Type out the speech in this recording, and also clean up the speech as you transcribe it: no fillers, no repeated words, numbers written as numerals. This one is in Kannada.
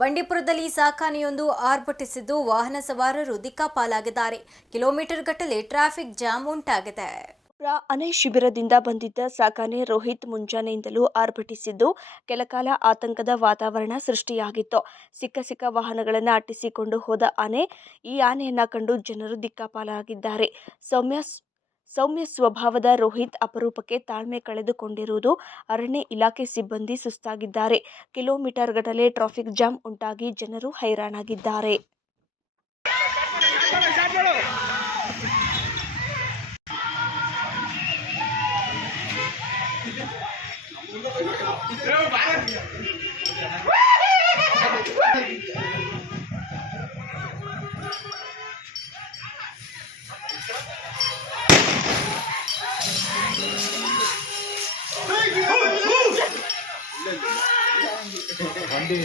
ಬಂಡೀಪುರದಲ್ಲಿ ಸಾಕಾನೆಯೊಂದು ಆರ್ಭಟಿಸಿದ್ದು ವಾಹನ ಸವಾರರು ದಿಕ್ಕಾಪಾಲಾಗಿದ್ದಾರೆ. ಕಿಲೋಮೀಟರ್ ಗಟ್ಟಲೆ ಟ್ರಾಫಿಕ್ ಜಾಮ್ ಉಂಟಾಗಿದೆ. ಆನೆ ಶಿಬಿರದಿಂದ ಬಂದಿದ್ದ ಸಾಕಾನೆ ರೋಹಿತ್ ಮುಂಜಾನೆಯಿಂದಲೂ ಆರ್ಭಟಿಸಿದ್ದು ಕೆಲಕಾಲ ಆತಂಕದ ವಾತಾವರಣ ಸೃಷ್ಟಿಯಾಗಿತ್ತು. ಸಿಕ್ಕ ವಾಹನಗಳನ್ನು ಅಟ್ಟಿಸಿಕೊಂಡು ಹೋದ ಆನೆ ಈ ಆನೆಯನ್ನ ಕಂಡು ಜನರು ದಿಕ್ಕಾಪಾಲಾಗಿದ್ದಾರೆ. ಸೌಮ್ಯ ಸ್ವಭಾವದ ರೋಹಿತ್ ಅಪರೂಪಕ್ಕೆ ತಾಳ್ಮೆ ಕಳೆದುಕೊಂಡಿರುವುದು ಅರಣ್ಯ ಇಲಾಖೆ ಸಿಬ್ಬಂದಿ ಸುಸ್ತಾಗಿದ್ದಾರೆ. ಕಿಲೋಮೀಟರ್ ಗಟ್ಟಲೆ ಟ್ರಾಫಿಕ್ ಜಾಮ್ ಉಂಟಾಗಿ ಜನರು ಹೈರಾಣಾಗಿದ್ದಾರೆ. வண்டி